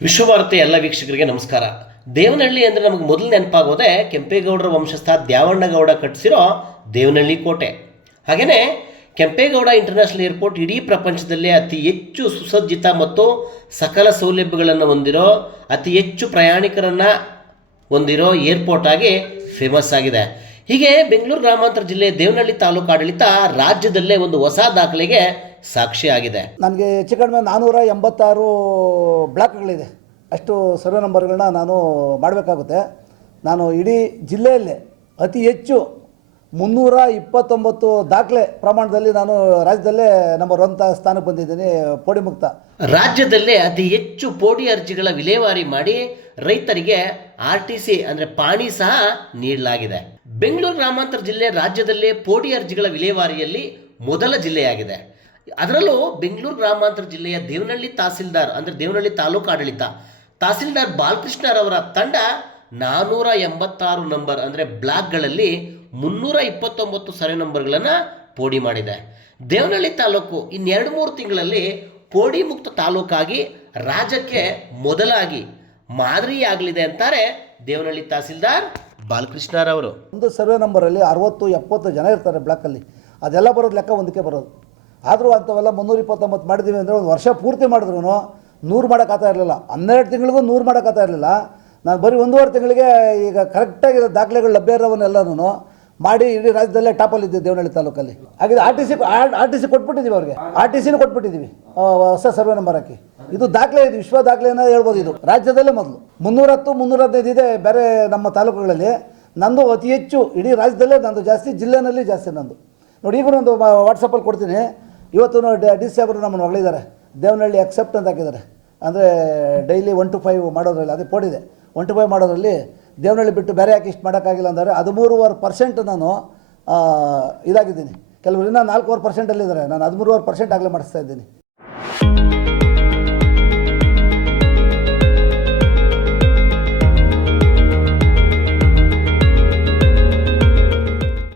ವಿಶ್ವಭಾರತಿ ಎಲ್ಲ ವೀಕ್ಷಕರಿಗೆ ನಮಸ್ಕಾರ. ದೇವನಹಳ್ಳಿ ಅಂದರೆ ನಮಗೆ ಮೊದಲು ನೆನಪಾಗೋದೇ ಕೆಂಪೇಗೌಡರ ವಂಶಸ್ಥ ದ್ಯಾವಣ್ಣಗೌಡ ಕಟ್ಟಿಸಿರೋ ದೇವನಹಳ್ಳಿ ಕೋಟೆ. ಹಾಗೆಯೇ ಕೆಂಪೇಗೌಡ ಇಂಟರ್ನ್ಯಾಷನಲ್ ಏರ್ಪೋರ್ಟ್ ಇಡೀ ಪ್ರಪಂಚದಲ್ಲೇ ಅತಿ ಹೆಚ್ಚು ಸುಸಜ್ಜಿತ ಮತ್ತು ಸಕಲ ಸೌಲಭ್ಯಗಳನ್ನು ಹೊಂದಿರೋ, ಅತಿ ಹೆಚ್ಚು ಪ್ರಯಾಣಿಕರನ್ನು ಹೊಂದಿರೋ ಏರ್ಪೋರ್ಟ್ ಆಗಿ ಫೇಮಸ್ ಆಗಿದೆ. ಹೀಗೆ ಬೆಂಗಳೂರು ಗ್ರಾಮಾಂತರ ಜಿಲ್ಲೆ ದೇವನಹಳ್ಳಿ ತಾಲೂಕು ಆಡಳಿತ ರಾಜ್ಯದಲ್ಲೇ ಒಂದು ಹೊಸ ದಾಖಲೆಗೆ ಸಾಕ್ಷಿಯಾಗಿದೆ. ನನಗೆ ಹೆಚ್ಚು ಕಡಿಮೆ ನಾನ್ನೂರ ಎಂಬತ್ತಾರು ಬ್ಲಾಕ್ಗಳಿದೆ. ಅಷ್ಟು ಸರ್ವೆ ನಂಬರ್ಗಳನ್ನ ನಾನು ಮಾಡಬೇಕಾಗುತ್ತೆ. ನಾನು ಇಡೀ ಜಿಲ್ಲೆಯಲ್ಲೇ ಅತಿ ಹೆಚ್ಚು ಮುನ್ನೂರ ಇಪ್ಪತ್ತೊಂಬತ್ತು ದಾಖಲೆ ಪ್ರಮಾಣದಲ್ಲಿ ನಾನು ರಾಜ್ಯದಲ್ಲೇ ನಂಬರ್ ಒನ್ ಸ್ಥಾನಕ್ಕೆ ಬಂದಿದ್ದೀನಿ ಪೋಡಿ ಮುಕ್ತ ರಾಜ್ಯದಲ್ಲೇ ಅತಿ ಹೆಚ್ಚು ಪೋಡಿ ಅರ್ಜಿಗಳ ವಿಲೇವಾರಿ ಮಾಡಿ ರೈತರಿಗೆ ಆರ್ ಟಿ ಸಿ ಅಂದರೆ ಪಾಣಿ ಸಹ ನೀಡಲಾಗಿದೆ. ಬೆಂಗಳೂರು ಗ್ರಾಮಾಂತರ ಜಿಲ್ಲೆ ರಾಜ್ಯದಲ್ಲೇ ಪೋಡಿ ಅರ್ಜಿಗಳ ವಿಲೇವಾರಿಯಲ್ಲಿ ಮೊದಲ ಜಿಲ್ಲೆಯಾಗಿದೆ. ಅದರಲ್ಲೂ ಬೆಂಗಳೂರು ಗ್ರಾಮಾಂತರ ಜಿಲ್ಲೆಯ ದೇವನಹಳ್ಳಿ ತಹಸೀಲ್ದಾರ್ ಅಂದರೆ ದೇವನಹಳ್ಳಿ ತಾಲೂಕು ಆಡಳಿತ, ತಹಸೀಲ್ದಾರ್ ಬಾಲಕೃಷ್ಣರವರ ತಂಡ ನಾನ್ನೂರ ಎಂಬತ್ತಾರು ನಂಬರ್ ಅಂದರೆ ಬ್ಲಾಕ್ಗಳಲ್ಲಿ ಮುನ್ನೂರ ಇಪ್ಪತ್ತೊಂಬತ್ತು ಸರಿ ನಂಬರ್ಗಳನ್ನು ಪೋಡಿ ಮಾಡಿದೆ. ದೇವನಹಳ್ಳಿ ತಾಲೂಕು ಇನ್ನೆರಡು ಮೂರು ತಿಂಗಳಲ್ಲಿ ಪೋಡಿ ಮುಕ್ತ ತಾಲೂಕಾಗಿ ರಾಜ್ಯಕ್ಕೆ ಮೊದಲಾಗಿ ಮಾದರಿಯಾಗಲಿದೆ ಅಂತಾರೆ ದೇವನಹಳ್ಳಿ ತಹಸೀಲ್ದಾರ್ ಬಾಲಕೃಷ್ಣರವರು. ಒಂದು ಸರ್ವೆ ನಂಬರಲ್ಲಿ ಅರವತ್ತು, ಎಪ್ಪತ್ತು ಜನ ಇರ್ತಾರೆ ಬ್ಲಾಕಲ್ಲಿ ಅದೆಲ್ಲ ಬರೋದು ಲೆಕ್ಕ ಒಂದಕ್ಕೆ ಬರೋದು. ಆದರೂ ಅಂಥವೆಲ್ಲ ಮುನ್ನೂರ ಇಪ್ಪತ್ತೊಂಬತ್ತು ಮಾಡಿದ್ದೀವಿ ಅಂದರೆ ಒಂದು ವರ್ಷ ಪೂರ್ತಿ ಮಾಡಿದ್ರು ನೂರು ಮಾಡೋಕ್ಕಾಗ್ತಾ ಇರಲಿಲ್ಲ. ಹನ್ನೆರಡು ತಿಂಗಳಿಗೂ ನೂರು ಮಾಡೋಕ್ಕಾಗ್ತಾ ಇರಲಿಲ್ಲ. ನಾನು ಬರೀ ಒಂದೂವರೆ ತಿಂಗಳಿಗೆ ಈಗ ಕರೆಕ್ಟಾಗಿ ದಾಖಲೆಗಳು ಲಭ್ಯ ಇರೋವನ್ನೆಲ್ಲನೂ ಮಾಡಿ ಇಡೀ ರಾಜ್ಯದಲ್ಲೇ ಟಾಪಲ್ಲಿ ಇದ್ದೀವಿ ದೇವನಹಳ್ಳಿ ತಾಲೂಕಲ್ಲಿ. ಹಾಗಿದ್ರೆ R T C R T C ಕೊಟ್ಬಿಟ್ಟಿದ್ದೀವಿ ಅವ್ರಿಗೆ. ಆರ್ ಟಿ ಸಿನೂ ಕೊಟ್ಬಿಟ್ಟಿದ್ದೀವಿ ಹೊಸ ಸರ್ವೆ ನಂಬರ್ ಹಾಕಿ. ಇದು ದಾಖಲೆ ಇದು, ವಿಶ್ವ ದಾಖಲೆನ ಹೇಳ್ಬೋದು ಇದು. ರಾಜ್ಯದಲ್ಲೇ ಮೊದಲು. ಮುನ್ನೂರತ್ತು ಮುನ್ನೂರ ಹದಿನೈದು ಇದೆ ಬೇರೆ ನಮ್ಮ ತಾಲೂಕುಗಳಲ್ಲಿ. ನಂದು ಅತಿ ಹೆಚ್ಚು, ಇಡೀ ರಾಜ್ಯದಲ್ಲೇ ನಂದು ಜಾಸ್ತಿ, ಜಿಲ್ಲೆನಲ್ಲಿ ಜಾಸ್ತಿ ನಂದು. ನೋಡಿ ಈಗ ಒಂದು ವಾಟ್ಸಪ್ಪಲ್ಲಿ ಕೊಡ್ತೀನಿ. ಇವತ್ತು ಡಿ ಸಿ ಅವರು ನಮ್ಮನ್ನು ಹೊಗಳಿದ್ದಾರೆ. ದೇವನಹಳ್ಳಿ ಅಕ್ಸೆಪ್ಟ್ ಅಂತ ಹಾಕಿದ್ದಾರೆ. ಅಂದರೆ ಡೈಲಿ ಒನ್ ಟು ಫೈವ್ ಮಾಡೋದ್ರಲ್ಲಿ, ಅದೇ ಕೊಡಿದೆ ಒನ್ ಟು ಫೈವ್ ಮಾಡೋದ್ರಲ್ಲಿ ದೇವನಹಳ್ಳಿ ಬಿಟ್ಟು ಬೇರೆ ಯಾಕೆ ಇಷ್ಟು ಮಾಡೋಕ್ಕಾಗಿಲ್ಲ ಅಂದರೆ ಹದಿಮೂರುವರೆ ಪರ್ಸೆಂಟ್ ನಾನು ಇದಾಗಿದ್ದೀನಿ. ಕೆಲವರು ಇನ್ನೂ ನಾಲ್ಕೂವರೆ ಪರ್ಸೆಂಟಲ್ಲಿದ್ದಾರೆ ನಾನು ಹದಿಮೂರುವರೆ ಪರ್ಸೆಂಟ್ ಆಗಲೇ ಮಾಡಿಸ್ತಾ ಇದ್ದೀನಿ.